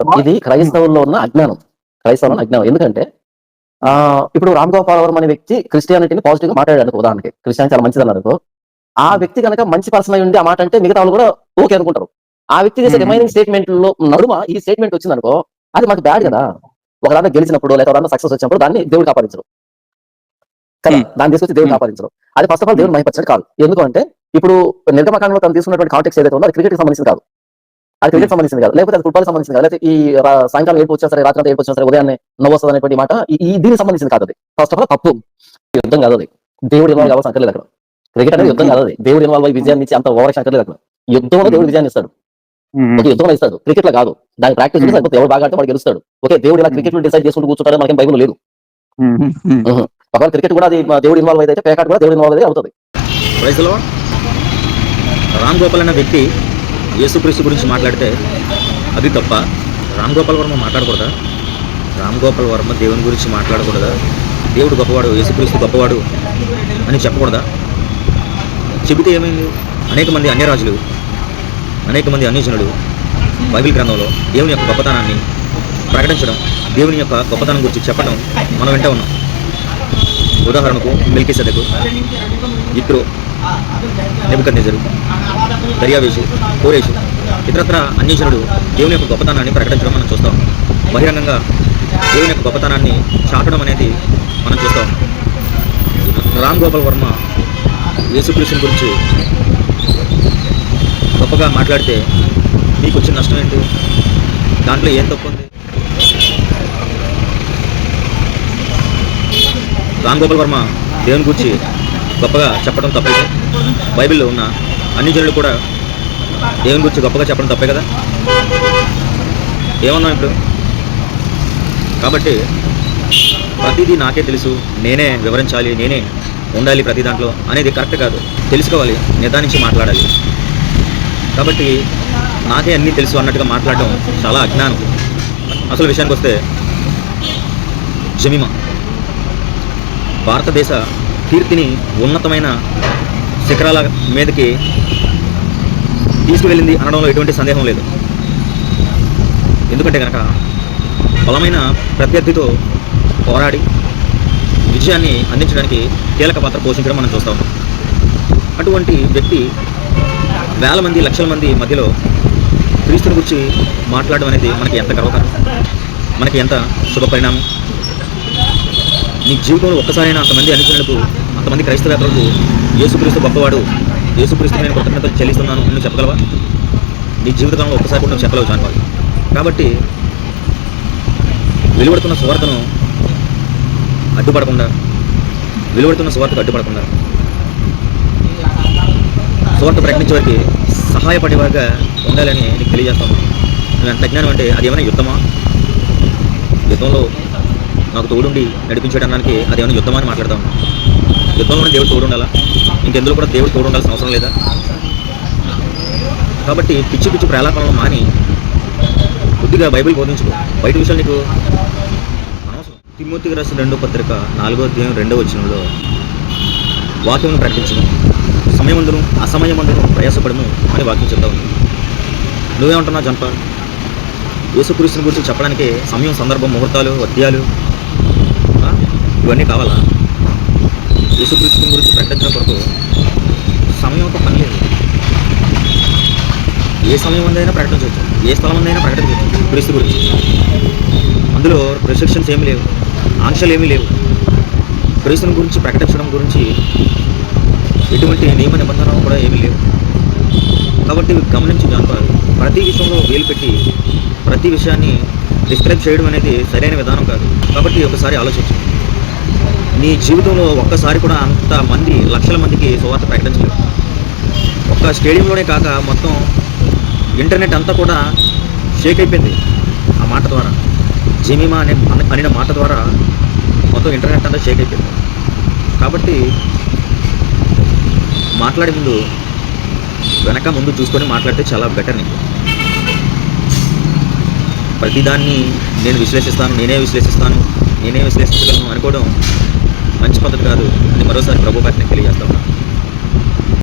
ఇది క్రైస్తవుల్లో ఉన్న అజ్ఞానం. క్రైస్తవుల్లో ఉన్న అజ్ఞానం. ఎందుకంటే ఇప్పుడు రామ్ గోపాల్ వర్మ అనే వ్యక్తి క్రిస్టియానిటీని పాజిటివ్‌గా మాట్లాడాడనుకో ఉదాహరణకి. క్రిస్టియానిటీ చాలా మంచిదన్నారనుకో. ఆ వ్యక్తి గనక మంచి పర్సన్ అయ్యుండి ఆ మాట అంటే మిగతా వాళ్ళు కూడా ఓకే అనుకుంటారు. ఆ వ్యక్తి చేసే రిమైనింగ్ స్టేట్‌మెంట్‌లో నడుమ ఈ స్టేట్‌మెంట్ వచ్చిందనుకో, అది మనకు బ్యాడ్ గదా! ఒక దాంట్లో గెలిచినప్పుడు లేకపోతే ఒక దాంట్లో సక్సెస్ వచ్చినప్పుడు దాన్ని దేవుడికి ఆపాదించరు. కదా! దాన్ని తీసుకొచ్చి దేవుడికి ఆపాదించరు. అది ఫస్ట్ ఆఫ్ ఆల్ దేవుడిని మహిమపరచడం కాదు. ఎందుకు అంటే ఇప్పుడు నిర్గమకాండంలో తను తీసుకున్నటువంటి కాంటెక్స్ట్ ఏదైతే ఉందో అది క్రికెట్‌కి సంబంధించింది కాదు. అది క్రికెట్ సంబంధించింది కాదు. లేకపోతే అది ఫుట్‌బాల్‌కి సంబంధించింది కాదు. లేకపోతే ఈ సాయంకాలం ఏడుపు వచ్చినా సరే, రాత్రంతా ఏడుపు వచ్చినా సరే, ఉదయాన్నే నవ్వొస్తది అనేటువంటి మాట ఈ దీనికి సంబంధించింది కాదది. ఫస్ట్ ఆఫ్ ఆల్ తప్పు. యుద్ధం కాదది. దేవుడు ఇన్వాల్వ్ కావాల్సిన అక్కర్లేదు అక్కడ. క్రికెట్ అనేది యుద్ధం కాదది. దేవుడు ఇన్వాల్వ్ అయ్యి విజయాన్ని ఇచ్చి అంత ఓవర్ యాక్షన్ అక్కర్లేదు అక్కడ. యుద్ధంలో దేవుడు విజయాన్ని ఇస్తాడు. ఓకే. యుద్ధంలో ఇస్తాడు. క్రికెట్‌లో కాదు. దానికి ప్రాక్టీస్ ఉంటే సరిపోతుంది. ఎవరు బాగా ఆడితే వాడు గెలుస్తాడు. ఓకే. దేవుడు ఇలా క్రికెట్‌లో డిసైడ్ చేసుకుంటూ కూర్చుంటాడని మనకేం బైబిల్‌లో లేదు. ఒకవేళ క్రికెట్ కూడా అది దేవుడు ఇన్వాల్వ్ అయితే పేకాట కూడా దేవుడు ఇన్వాల్వ్ అయితే అవుతది. Praise the Lord. Ram Gopal అన్న వ్యక్తి యేసుక్రీస్తు గురించి మాట్లాడితే అది తప్ప. రామ్ గోపాల్ వర్మ మాట్లాడకూడదా? రామ్ గోపాల్ వర్మ దేవుని గురించి మాట్లాడకూడదా? దేవుడు గొప్పవాడు, యేసుక్రీస్తు గొప్పవాడు అని చెప్పకూడదా? చెబితే ఏమైంది? అనేక మంది అన్యరాజులు, అనేక మంది అన్యజనులు బైబిల్ గ్రంథంలో దేవుని యొక్క గొప్పతనాన్ని ప్రకటించడం, దేవుని యొక్క గొప్పతనం గురించి చెప్పడం మనం వింటూ ఉన్నాం. ఉదాహరణకు మెల్కీసెదెకు, యిత్రో, నెబుకద్నెజరు, దర్యావేషు, కోరేషు, ఇతరత్ర అన్యజనులు దేవుని యొక్క గొప్పతనాన్ని ప్రకటించడం మనం చూస్తాం. బహిరంగంగా దేవుని యొక్క గొప్పతనాన్ని చాటడం అనేది మనం చూస్తాం. రామ్ గోపాల్ వర్మ యేసుక్రీస్తుని గురించి గొప్పగా మాట్లాడితే మీకు వచ్చిన నష్టం ఏంటి? దాంట్లో ఏం తప్పు ఉంది? రామ్ గోపాల్ వర్మ దేవుని గురించి గొప్పగా చెప్పడం తప్పైతే బైబిల్లో ఉన్న అన్ని జనులు కూడా దేవుని గురించి గొప్పగా చెప్పడం తప్పే కదా? ఏమన్నాం ఇప్పుడు? కాబట్టి ప్రతిదీ నాకే తెలుసు, నేనే వివరించాలి, నేనే ఉండాలి ప్రతి దాంట్లో అనేది కరెక్ట్ కాదు. తెలుసుకోవాలి, నిదానించి మాట్లాడాలి. కాబట్టి నాకే అన్నీ తెలుసు అన్నట్టుగా మాట్లాడడం చాలా అజ్ఞానం. అసలు విషయానికి వస్తే జమీమా భారతదేశ కీర్తిని ఉన్నతమైన శిఖరాల మీదకి తీసుకువెళ్ళింది అనడంలో ఎటువంటి సందేహం లేదు. ఎందుకంటే కనుక బలమైన ప్రత్యర్థితో పోరాడి విజయాన్ని అందించడానికి కీలక పాత్ర పోషించడం మనం చూస్తాం. అటువంటి వ్యక్తి వేల మంది, లక్షల మంది మధ్యలో క్రీస్తుని గురించి మాట్లాడడం అనేది మనకి ఎంత గర్వకారం, మనకి ఎంత శుభ పరిణామం. నీ జీవితంలో ఒక్కసారైనా అంతమంది అనుచరులకు, అంతమంది క్రైస్తవేతరులకు యేసుక్రీస్తు గొప్పవాడు, యేసుక్రీస్తు నేను కృతజ్ఞతలు చెల్లిస్తున్నాను అని చెప్పగలవా? నీ జీవితంలో ఒక్కసారి కూడా నువ్వు చెప్పలేవు జానపాలు. కాబట్టి వెలువడుతున్న సువార్తను అడ్డుపడకుండా, వెలువడుతున్న సువార్తకు అడ్డుపడకుండా సువార్త ప్రకటించే వారికి సహాయపడేవారుగా ఉండాలని నీకు తెలియజేస్తాను. నువ్వు ఎంత అజ్ఞానం అంటే అది ఏమైనా యుద్ధమా? యుద్ధంలో నాకు తోడుండి నడిపించడానికి అది ఏమైనా యుద్ధమా అని మాట్లాడతాం. యుద్ధంలోనే దేవుడు తోడు ఉండాలా? ఇంకెందులో కూడా దేవుడు తోడు ఉండాల్సిన అవసరం లేదా? కాబట్టి పిచ్చి పిచ్చి ప్రేలాపనలు మాని కొద్దిగా బైబిల్ బోధించుకో. బయట విషయాలు నీకు అనవసరం. తిమోతికి రాసిన 2వ పత్రిక 4వ అధ్యాయం 2వ వచనంలో వాక్యమును ప్రకటించను, సమయమందును అసమయమందును ప్రయాసపడము అని వాక్యం చెప్తా ఉంది. నువ్వేమంటున్నావు జన్పాల్? యేసుక్రీస్తుని గురించి చెప్పడానికి సమయం, సందర్భం, ముహూర్తాలు, అధ్యాయాలు ఇవన్నీ కావాలా? యేసుక్రీస్తుని గురించి ప్రకటించడం కొరకు సమయంతో పని లేదు. ఏ సమయం అందైనా ప్రకటించవచ్చు, ఏ స్థలం అందైనా ప్రకటించవచ్చు క్రీస్తు గురించి. అందులో రెస్ట్రిక్షన్స్ ఏమీ లేవు, ఆంక్షలు ఏమీ లేవు. క్రీస్తుని గురించి ప్రకటించడం గురించి ఎటువంటి నియమ నిబంధనలు కూడా ఏమీ లేవు. కాబట్టి గమనించి జానపాలు, ప్రతి విషయంలో వేలు పెట్టి ప్రతి విషయాన్ని డిస్క్రైబ్ చేయడం అనేది సరైన విధానం కాదు. కాబట్టి ఒకసారి ఆలోచించు. నీ జీవితంలో ఒక్కసారి కూడా అంతమంది, లక్షల మందికి సువార్త ప్రకటించలేవు. ఒక్క స్టేడియంలోనే కాక మొత్తం ఇంటర్నెట్ అంతా కూడా షేక్ అయిపోయింది ఆ మాట ద్వారా. జమీమా అనిన మాట ద్వారా మొత్తం ఇంటర్నెట్ అంతా షేక్ అయిపోయింది. కాబట్టి మాట్లాడే ముందు వెనక ముందు చూసుకొని మాట్లాడితే చాలా బెటర్. నీకు ప్రతిదాన్ని నేను విశ్లేషిస్తాను, నేనే విశ్లేషించగలను అనుకోవడం మంచి పద్ధతి కాదు అని మరోసారి ప్రభు గారిని తెలియజేస్తా ఉన్నాను.